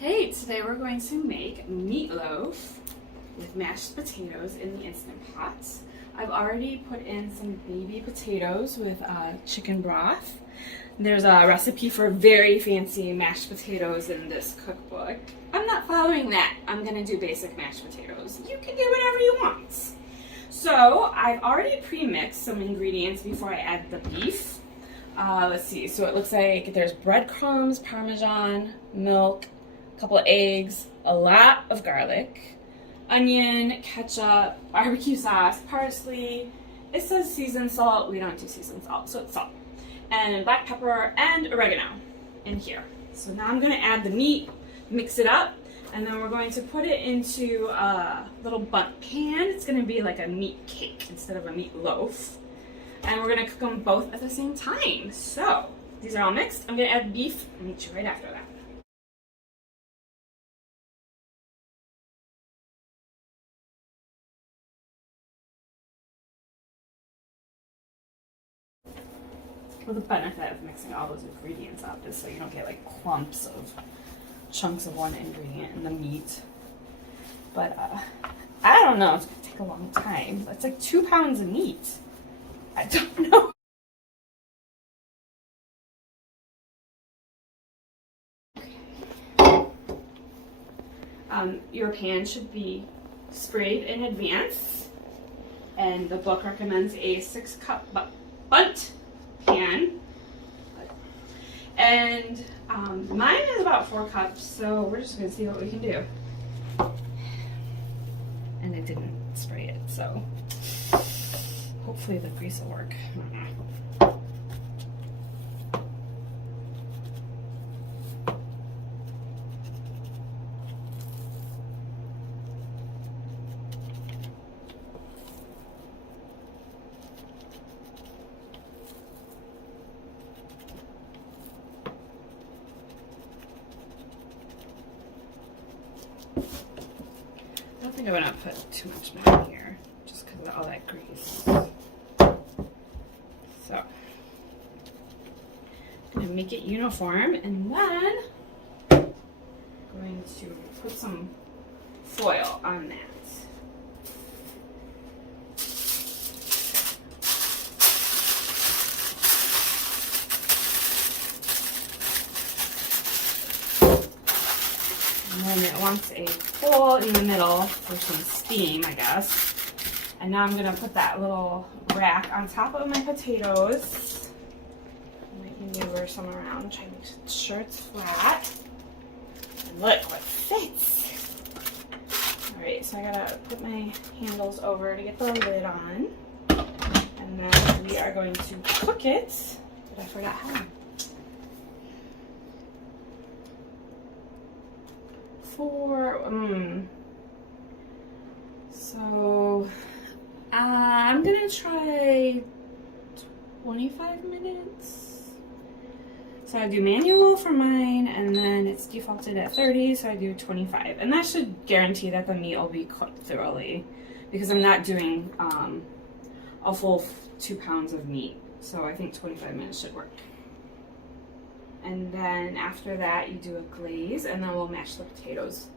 Hey, today we're going to make meatloaf with mashed potatoes in the Instant Pot. I've already put in some baby potatoes with chicken broth. There's a recipe for very fancy mashed potatoes in this cookbook. I'm not following that. I'm gonna do basic mashed potatoes. You can do whatever you want. So I've already pre-mixed some ingredients before I add the beef. Let's see, so it looks like there's breadcrumbs, Parmesan, milk, a couple of eggs, a lot of garlic, onion, ketchup, barbecue sauce, parsley. It says seasoned salt. We don't do seasoned salt, so it's salt. And black pepper and oregano in here. So now I'm gonna add the meat, mix it up, and then we're going to put it into a little bundt pan. It's gonna be like a meat cake instead of a meat loaf. And we're gonna cook them both at the same time. So these are all mixed. I'm gonna add beef and meet you right after that. Well, the benefit of mixing all those ingredients up is so you don't get like clumps of chunks of one ingredient in the meat. But I don't know, it's gonna take a long time. It's like 2 pounds of meat. I don't know. Your pan should be sprayed in advance, and the book recommends a 6-cup bundt pan, and mine is about 4 cups, so we're just gonna see what we can do. And I didn't spray it, so hopefully the grease will work. I don't think I want to put too much milk here, just because of all that grease. So, I'm going to make it uniform, and then I'm going to put some foil on that. And then it wants a hole in the middle for some steam, I guess. And now I'm gonna put that little rack on top of my potatoes. I might maneuver some around, try to make sure it's flat. And look what fits. All right, so I gotta put my handles over to get the lid on. And then we are going to cook it. But I forgot how. So I'm gonna try 25 minutes. So I do manual for mine, and then it's defaulted at 30, so I do 25. And that should guarantee that the meat will be cooked thoroughly, because I'm not doing a full 2 pounds of meat. So I think 25 minutes should work. And then after that, you do a glaze, and then we'll mash the potatoes.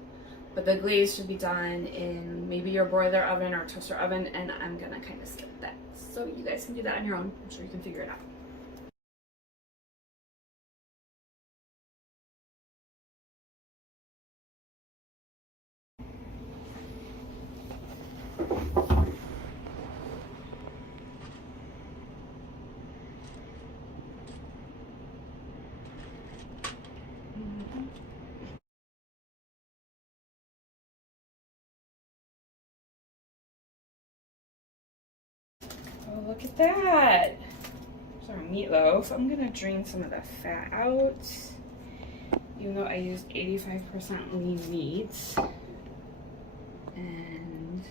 But the glaze should be done in maybe your broiler oven or toaster oven, and I'm gonna kind of skip that. So you guys can do that on your own. I'm sure you can figure it out. Oh, look at that. There's our meatloaf. I'm gonna drain some of the fat out, even though I used 85% lean meat. And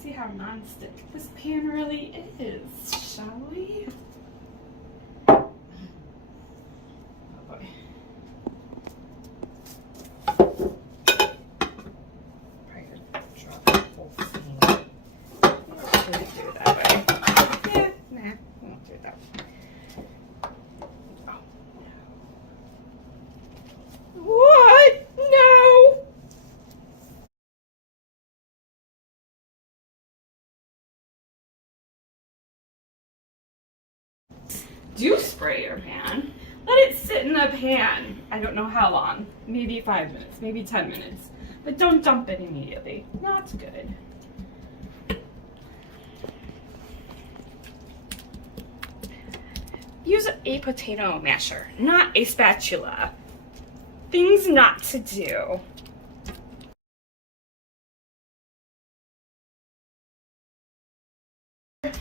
see how non-stick this pan really is, shall we? Oh boy. do spray your pan, let it sit in the pan. I don't know how long, maybe 5 minutes, maybe 10 minutes, but don't dump it immediately. Not good. Use a potato masher, not a spatula. Things not to do. And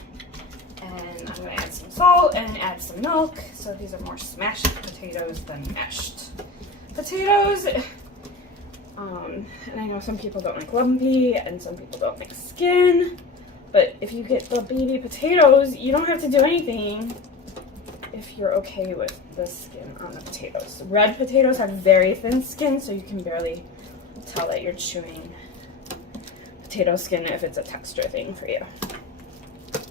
I'm going to add some salt and add some milk. So these are more smashed potatoes than mashed potatoes. And I know some people don't like lumpy and some people don't like skin. But if you get the baby potatoes, you don't have to do anything if you're okay with the skin on the potatoes. Red potatoes have very thin skin, so you can barely tell that you're chewing potato skin if it's a texture thing for you.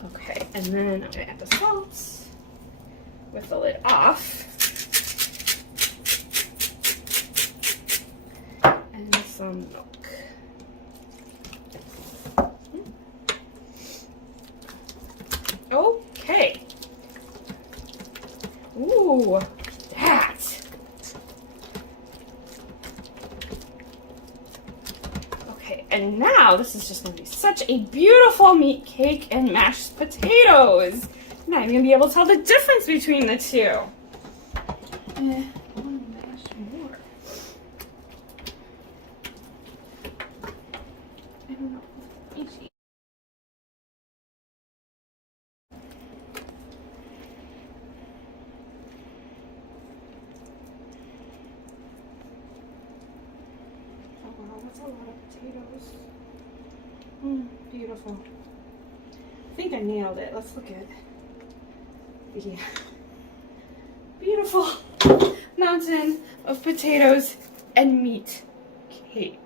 Okay, and then I'm gonna add the salt with the lid off. And some milk. Okay. Ooh, that. Okay, and now this is just gonna be such a beautiful meat cake and mashed potatoes. Now I'm gonna be able to tell the difference between the two. I want to mash more. I don't know. Let me see. Wow, that's a lot of potatoes. Beautiful. I think I nailed it. Let's look at the beautiful mountain of potatoes and meat cake.